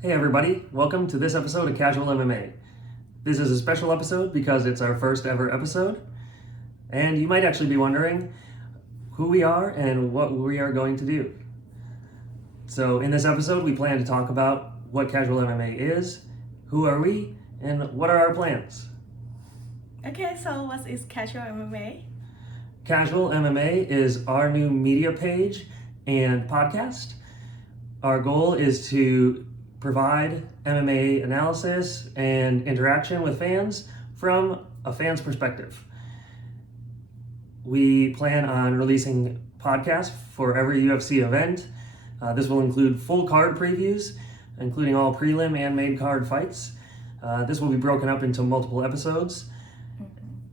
Hey everybody, welcome to this episode of Casual MMA. This is a special episode because it's our first ever episode, and you might actually be wondering who we are and what we are going to do. So in this episode, we plan to talk about what Casual MMA is, who are we, and what are our plans. Okay, so what is Casual MMA? Casual MMA is our new media page and podcast. Our goal is to provide MMA analysis and interaction with fans from a fan's perspective. We plan on releasing podcasts for every UFC event. This will include full card previews, including all prelim and main card fights. This will be broken up into multiple episodes.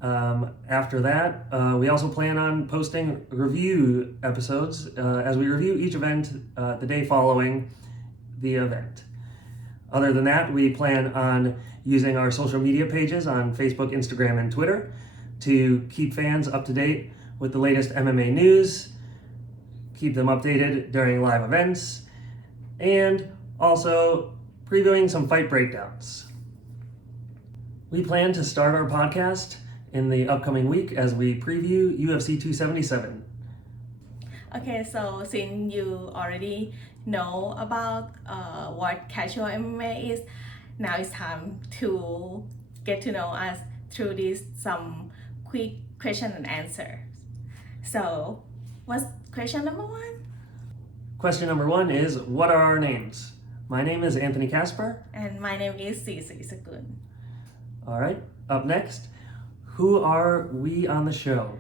After that, we also plan on posting review episodes as we review each event the day following the event. Other than that, we plan on using our social media pages on Facebook, Instagram, and Twitter to keep fans up to date with the latest MMA news, keep them updated during live events, and also previewing some fight breakdowns. We plan to start our podcast in the upcoming week as we preview UFC 277. Okay, so since you already know about what Casual MMA is, now it's time to get to know us through some quick question and answer. So, what's question number one? Question number one is, what are our names? My name is Anthony Casper. And my name is Cici Sakun. All right, up next, who are we on the show?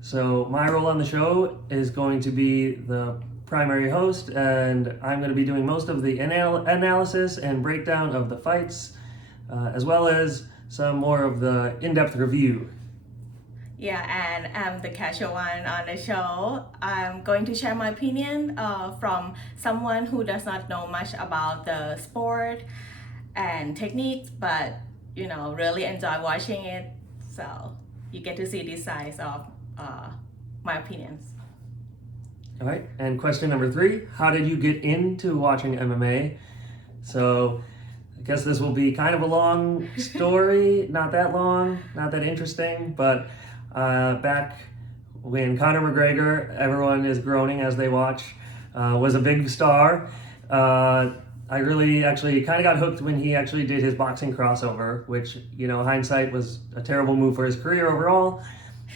So my role on the show is going to be the primary host, and I'm going to be doing most of the analysis and breakdown of the fights, as well as some more of the in-depth review. Yeah, and I'm the casual one on the show. I'm going to share my opinion from someone who does not know much about the sport and techniques, but really enjoy watching it. So you get to see these sides of my opinions. All right, and question number three, how did you get into watching MMA? So I guess this will be kind of a long story, not that long, not that interesting, but back when Conor McGregor, everyone is groaning as they watch, was a big star. I really actually kind of got hooked when he actually did his boxing crossover, which, hindsight was a terrible move for his career overall,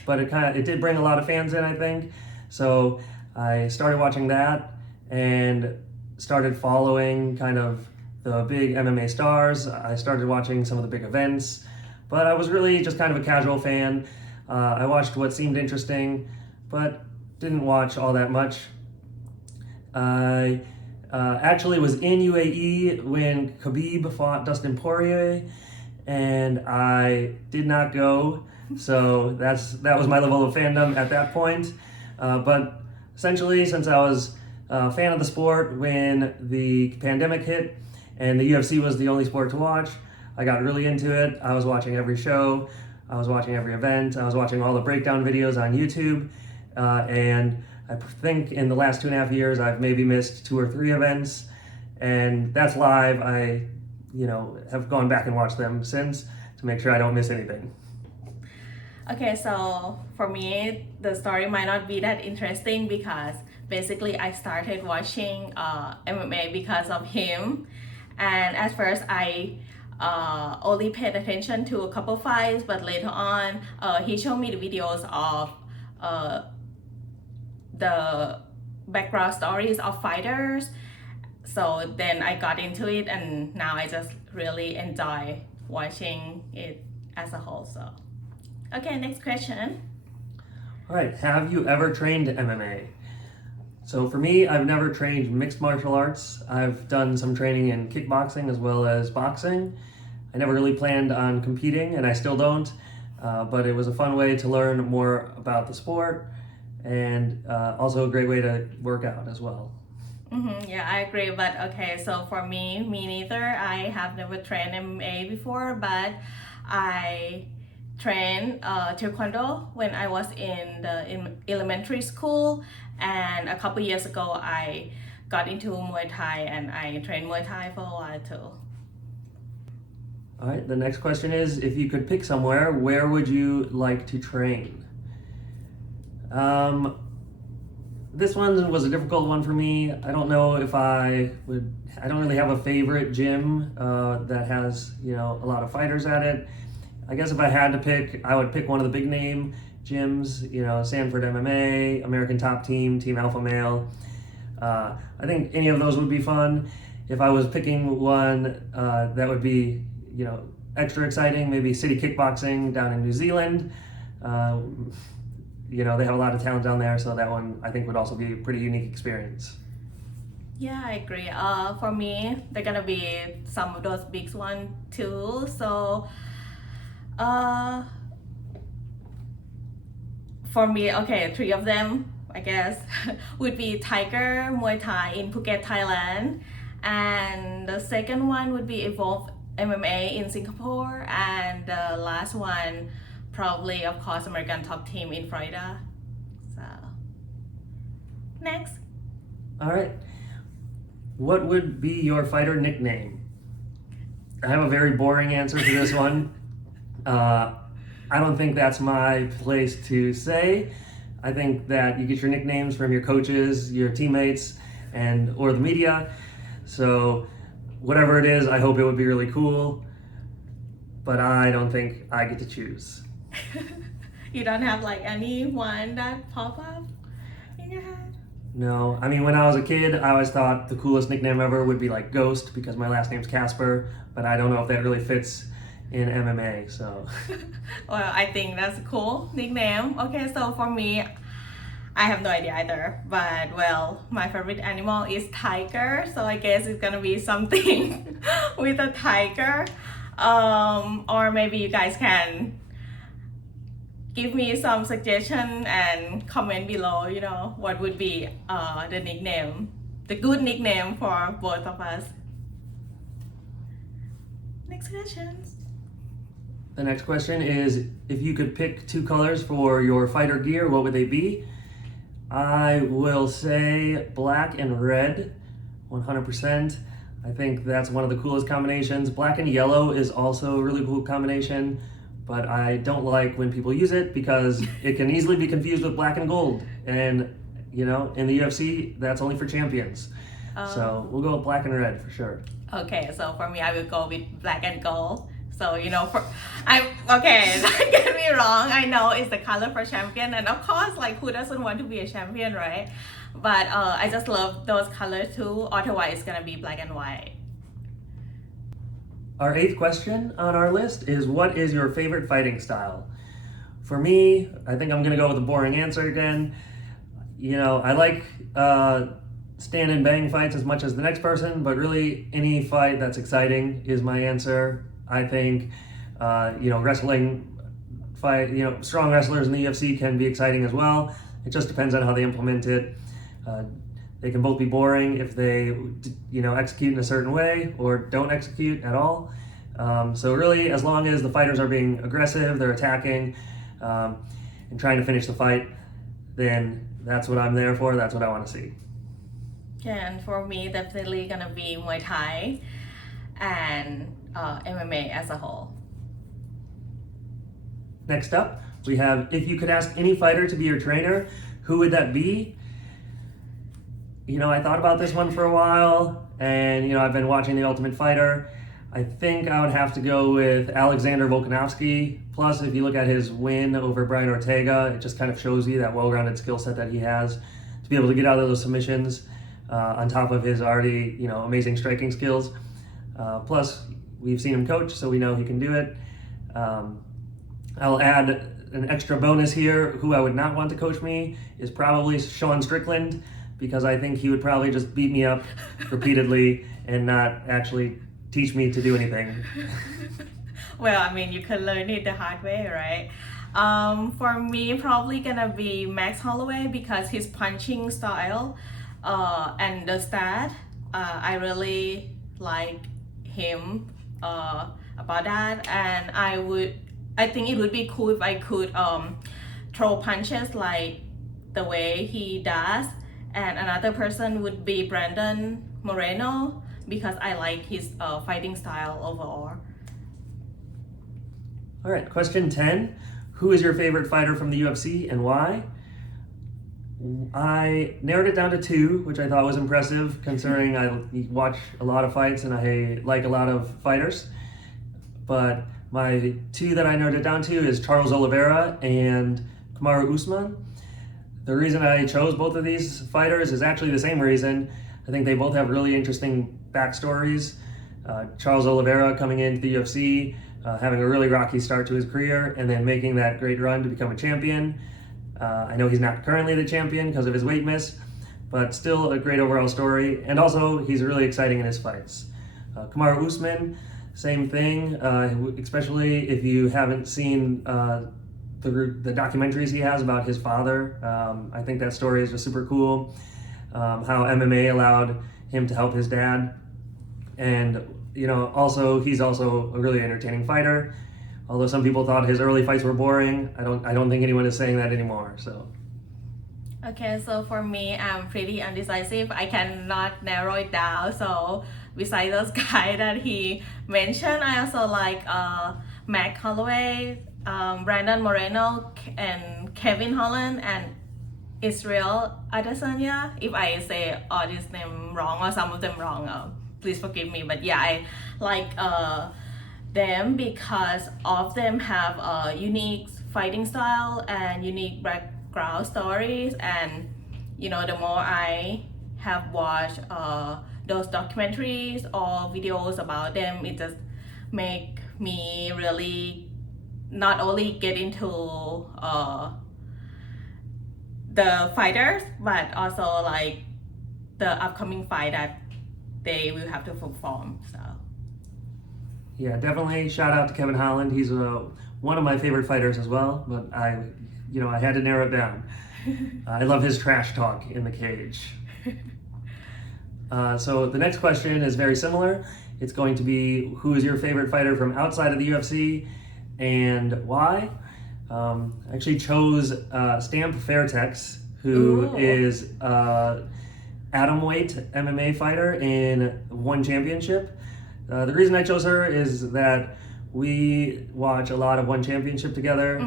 but it did bring a lot of fans in, I think. So I started watching that and started following kind of the big MMA stars. I started watching some of the big events, but I was really just kind of a casual fan. I watched what seemed interesting, but didn't watch all that much. I actually was in UAE when Khabib fought Dustin Poirier, and I did not go, so that was my level of fandom at that point. But essentially, since I was a fan of the sport when the pandemic hit and the UFC was the only sport to watch, I got really into it. I was watching every show, I was watching every event, I was watching all the breakdown videos on YouTube, and I think in the last 2.5 years, I've maybe missed 2 or 3 events, and that's live. I, have gone back and watched them since to make sure I don't miss anything. Okay, so for me, the story might not be that interesting because basically I started watching MMA because of him. And at first I only paid attention to a couple fights, but later on he showed me the videos of the background stories of fighters. So then I got into it, and now I just really enjoy watching it as a whole. So okay, next question. All right, have you ever trained MMA? So for me, I've never trained mixed martial arts. I've done some training in kickboxing as well as boxing. I never really planned on competing, and I still don't, but it was a fun way to learn more about the sport, and also a great way to work out as well. Yeah, I agree. But okay, so for me neither. I have never trained MMA before, but I trained taekwondo when I was in elementary school, and a couple years ago I got into Muay Thai and I trained Muay Thai for a while too. All right, the next question is, if you could pick somewhere, where would you like to train? This one was a difficult one for me. I don't know if I don't really have a favorite gym that has, a lot of fighters at it. I guess if I had to pick, I would pick one of the big name gyms, Sanford MMA, American Top Team, Team Alpha Male. I think any of those would be fun. If I was picking one that would be, extra exciting, maybe City Kickboxing down in New Zealand. They have a lot of talent down there, so that one I think would also be a pretty unique experience. Yeah, I agree. For me, they're gonna be some of those big ones too. So, for me, okay, three of them, I guess, would be Tiger Muay Thai in Phuket, Thailand, and the second one would be Evolve MMA in Singapore, and the last one, probably, of course, American Top Team in Florida. So, next. All right. What would be your fighter nickname? I have a very boring answer to this one. I don't think that's my place to say. I think that you get your nicknames from your coaches, your teammates, or the media. So whatever it is, I hope it would be really cool. But I don't think I get to choose. You don't have like any one that pop up in your head? No, I mean, when I was a kid, I always thought the coolest nickname ever would be like Ghost, because my last name's Casper, but I don't know if that really fits in MMA, so. Well, I think that's a cool nickname. Okay, so for me, I have no idea either, but well, my favorite animal is tiger, so I guess it's gonna be something with a tiger. Or maybe you guys can give me some suggestion and comment below, what would be the nickname, the good nickname for both of us. Next questions. The next question is, if you could pick two colors for your fighter gear, what would they be? I will say black and red, 100%. I think that's one of the coolest combinations. Black and yellow is also a really cool combination, but I don't like when people use it because it can easily be confused with black and gold. And, in the UFC, that's only for champions. So we'll go with black and red for sure. Okay, so for me, I will go with black and gold. So, okay, don't get me wrong. I know it's the color for champion. And of course, like, who doesn't want to be a champion, right? But I just love those colors too. Otherwise, it's going to be black and white. Our 8th question on our list is, what is your favorite fighting style? For me, I think I'm going to go with a boring answer again. I like stand and bang fights as much as the next person, but really any fight that's exciting is my answer. I think, wrestling fight, strong wrestlers in the UFC can be exciting as well. It just depends on how they implement it. They can both be boring if they, execute in a certain way or don't execute at all. So really, as long as the fighters are being aggressive, they're attacking, and trying to finish the fight, then that's what I'm there for. That's what I want to see. Yeah, and for me, definitely gonna be Muay Thai and MMA as a whole. Next up, we have, if you could ask any fighter to be your trainer, who would that be? I thought about this one for a while, and I've been watching The Ultimate Fighter. I think I would have to go with Alexander Volkanovski. Plus, if you look at his win over Brian Ortega, it just kind of shows you that well-rounded skill set that he has to be able to get out of those submissions, on top of his already, amazing striking skills. Plus, we've seen him coach, so we know he can do it. I'll add an extra bonus here. Who I would not want to coach me is probably Sean Strickland, because I think he would probably just beat me up repeatedly and not actually teach me to do anything. Well, you can learn it the hard way, right? For me, probably gonna be Max Holloway, because his punching style and the stat, I really like him about that, and I think it would be cool if I could throw punches like the way he does, And another person would be Brandon Moreno because I like his fighting style overall. All right, question 10. Who is your favorite fighter from the UFC and why? I narrowed it down to 2, which I thought was impressive considering I watch a lot of fights and I like a lot of fighters. But my 2 that I narrowed it down to is Charles Oliveira and Kamaru Usman. The reason I chose both of these fighters is actually the same reason. I think they both have really interesting backstories. Charles Oliveira coming into the UFC, having a really rocky start to his career, and then making that great run to become a champion. I know he's not currently the champion because of his weight miss, but still a great overall story. And also, he's really exciting in his fights. Kamaru Usman, same thing, especially if you haven't seen the documentaries he has about his father. I think that story is just super cool. How MMA allowed him to help his dad. And, he's also a really entertaining fighter. Although some people thought his early fights were boring, I don't think anyone is saying that anymore. So. Okay, so for me, I'm pretty undecisive. I cannot narrow it down. So besides those guys that he mentioned, I also like Mac Holloway, Brandon Moreno, and Kevin Holland, and Israel Adesanya. If I say all these names wrong or some of them wrong, please forgive me. But yeah, I like them because all of them have a unique fighting style and unique background stories. And the more I have watched those documentaries or videos about them, it just make me really not only get into the fighters, but also like the upcoming fight that they will have to perform. So Yeah, definitely shout out to Kevin Holland. He's one of my favorite fighters as well, but I had to narrow it down. I love his trash talk in the cage. So the next question is very similar. It's going to be, who is your favorite fighter from outside of the UFC and why? I actually chose Stamp Fairtex, who is atomweight MMA fighter in One Championship. The reason I chose her is that we watch a lot of One Championship together.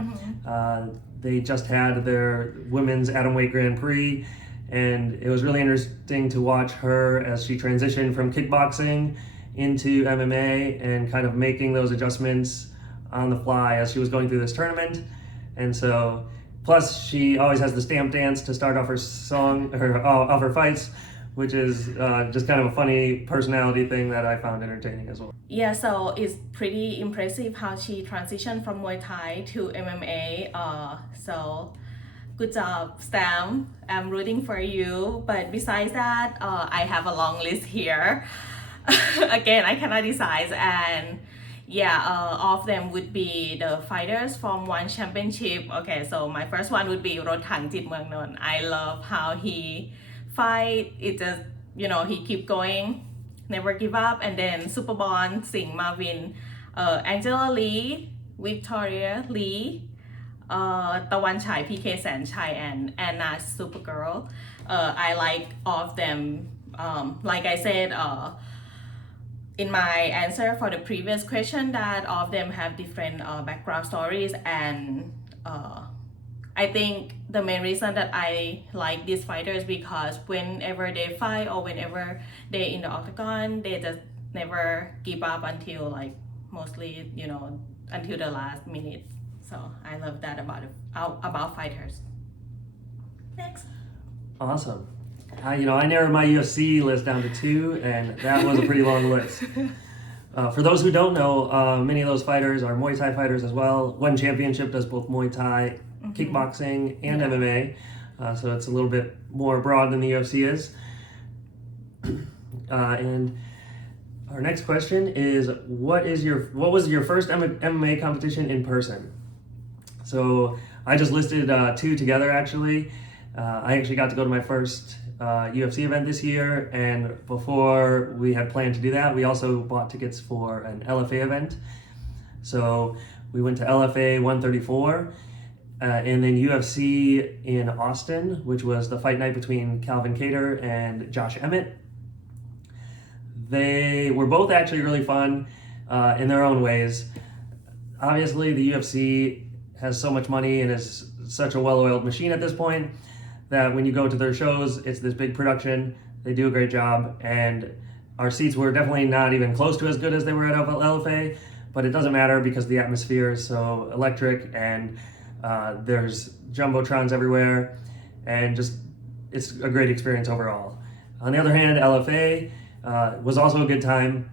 They just had their women's atomweight Grand Prix, and it was really interesting to watch her as she transitioned from kickboxing into MMA and kind of making those adjustments on the fly as she was going through this tournament. And so, plus she always has the stamp dance to start off her off her fights, which is just kind of a funny personality thing that I found entertaining as well. Yeah, so it's pretty impressive how she transitioned from Muay Thai to MMA. So good job, Stam. I'm rooting for you. But besides that, I have a long list here. Again, I cannot decide. And yeah, all of them would be the fighters from One Championship. Okay, so my first one would be Rothangjit Meungnon. I love how he fight. It just, he keep going, never give up. And then Superbond, Singh Marvin, Angela Lee, Victoria Lee, Tawan Chai, PK Sanchai, and Anna Supergirl. I like all of them. Like I said in my answer for the previous question, that all of them have different background stories, and I think the main reason that I like these fighters because whenever they fight or whenever they're in the octagon, they just never give up until mostly until the last minute. So I love that about fighters. Next. Awesome. I narrowed my UFC list down to 2, and that was a pretty long list. For those who don't know, many of those fighters are Muay Thai fighters as well. One Championship does both Muay Thai, kickboxing, and MMA. So it's a little bit more broad than the UFC is. And our next question is, what was your first MMA competition in person? So I just listed 2 together actually. I actually got to go to my first UFC event this year, and before we had planned to do that, we also bought tickets for an LFA event. So we went to LFA 134, and then UFC in Austin, which was the fight night between Calvin Kattar and Josh Emmett. They were both actually really fun in their own ways. Obviously, the UFC has so much money and is such a well-oiled machine at this point that when you go to their shows, it's this big production. They do a great job, and our seats were definitely not even close to as good as they were at LFA, but it doesn't matter because the atmosphere is so electric, and there's jumbotrons everywhere, and just it's a great experience overall. On the other hand, LFA was also a good time.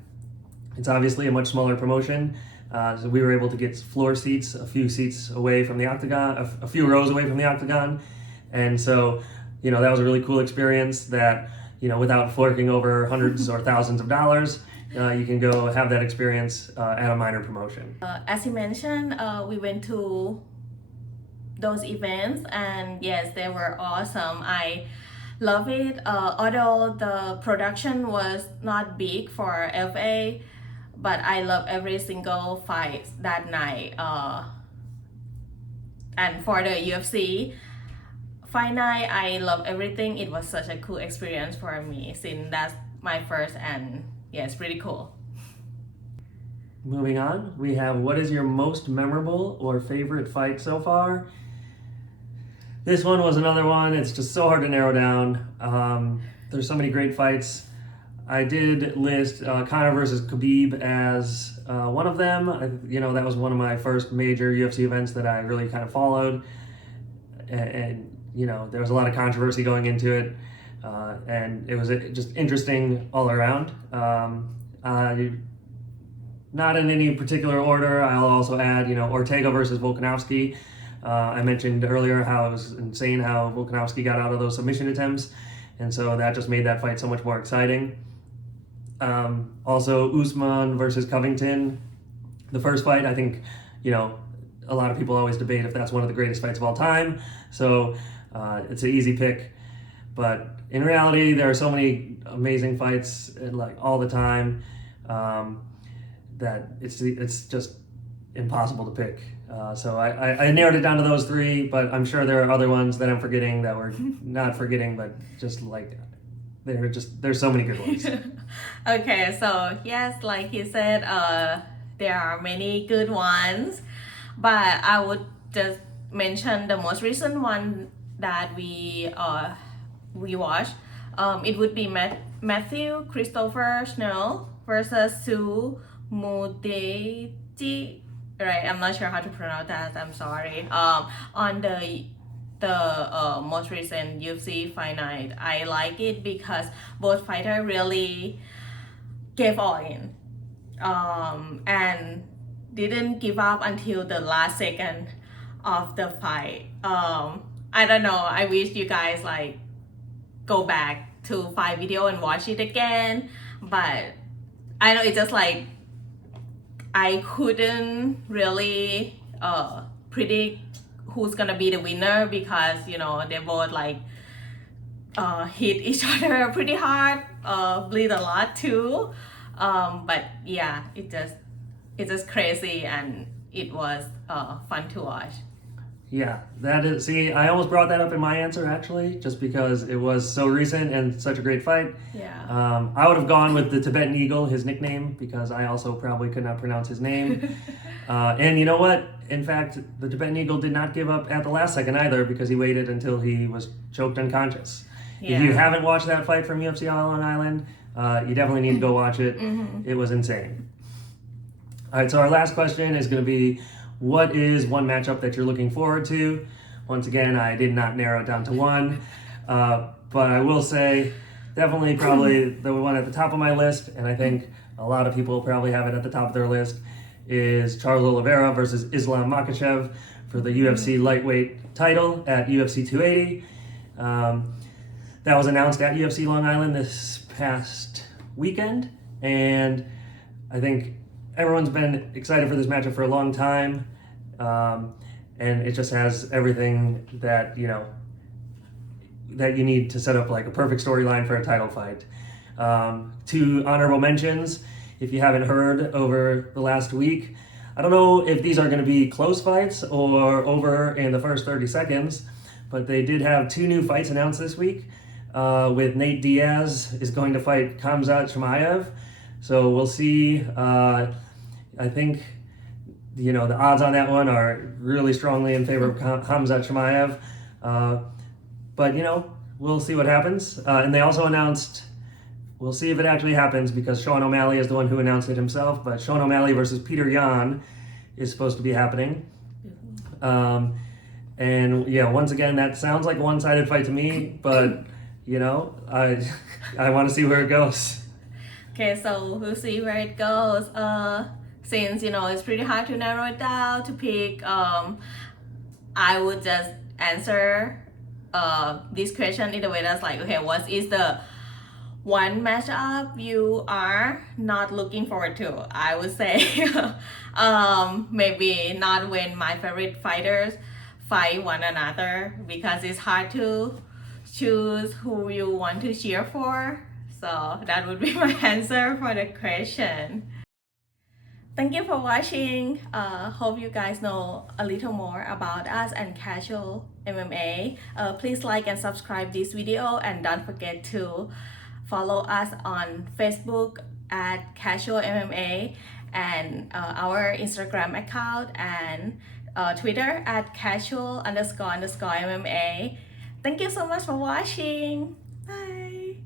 It's obviously a much smaller promotion, so we were able to get floor seats, a few seats away from the octagon, a few rows away from the octagon, and so that was a really cool experience that without forking over hundreds or thousands of dollars, you can go have that experience at a minor promotion. As you mentioned, we went to those events, and yes, they were awesome. I love it. Although the production was not big for FA, but I love every single fight that night. And for the UFC fight night, I love everything. It was such a cool experience for me since that's my first, and yeah, it's pretty cool. Moving on, we have what is your most memorable or favorite fight so far? This one was another one. It's just so hard to narrow down. There's so many great fights. I did list Conor versus Khabib as one of them. That was one of my first major UFC events that I really kind of followed. And there was a lot of controversy going into it. And it was just interesting all around. Not in any particular order. I'll also add, Ortega versus Volkanovski. I mentioned earlier how it was insane how Volkanovski got out of those submission attempts, and so that just made that fight so much more exciting. Also, Usman versus Covington, the first fight, I think, a lot of people always debate if that's one of the greatest fights of all time, so it's an easy pick. But in reality, there are so many amazing fights like all the time that it's just impossible to pick. So I narrowed it down to those three, but I'm sure there are other ones that I'm forgetting that we're not forgetting, but just like there's so many good ones. Okay, so yes, like he said, there are many good ones, but I would just mention the most recent one that we watched. It would be Matthew Christopher Schnell versus Sue Mudeji. Right, I'm not sure how to pronounce that. I'm sorry. On the most recent UFC fight night, I like it because both fighters really gave all in, and didn't give up until the last second of the fight. I don't know. I wish you guys go back to fight video and watch it again, but I know it's just I couldn't really predict who's gonna be the winner because they both hit each other pretty hard, bleed a lot too. But yeah, it's just crazy, and it was fun to watch. Yeah, that is. See, I almost brought that up in my answer actually, just because it was so recent and such a great fight. Yeah. I would have gone with the Tibetan Eagle, his nickname, because I also probably could not pronounce his name. And you know what? In fact, the Tibetan Eagle did not give up at the last second either, because he waited until he was choked unconscious. Yeah. If you haven't watched that fight from UFC Long Island, you definitely need to go watch it. Mm-hmm. It was insane. All right, so our last question is going to be, what is one matchup that you're looking forward to? Once again, I did not narrow it down to one, but I will say definitely probably the one at the top of my list, and I think a lot of people probably have it at the top of their list, is Charles Oliveira versus Islam Makhachev for the UFC lightweight title at UFC 280. That was announced at UFC Long Island this past weekend, and I think everyone's been excited for this matchup for a long time, and it just has everything that that you need to set up a perfect storyline for a title fight. Two honorable mentions, if you haven't heard over the last week, I don't know if these are going to be close fights or over in the first 30 seconds, but they did have 2 new fights announced this week. With Nate Diaz is going to fight Khamzat Chimaev. So we'll see. I think the odds on that one are really strongly in favor of Khamzat Chimaev. But we'll see what happens. And they also announced, we'll see if it actually happens because Sean O'Malley is the one who announced it himself. But Sean O'Malley versus Peter Yan is supposed to be happening. And yeah, once again, that sounds like a one-sided fight to me. But I want to see where it goes. Okay, so we'll see where it goes. Since it's pretty hard to narrow it down to pick, I would just answer this question in a way that's like, okay, what is the one matchup you are not looking forward to? I would say maybe not when my favorite fighters fight one another, because it's hard to choose who you want to cheer for. So that would be my answer for the question. Thank you for watching. Hope you guys know a little more about us and Casual MMA. Please like and subscribe this video, and don't forget to follow us on Facebook at Casual MMA and our Instagram account and Twitter at casual__MMA. Thank you so much for watching. Bye.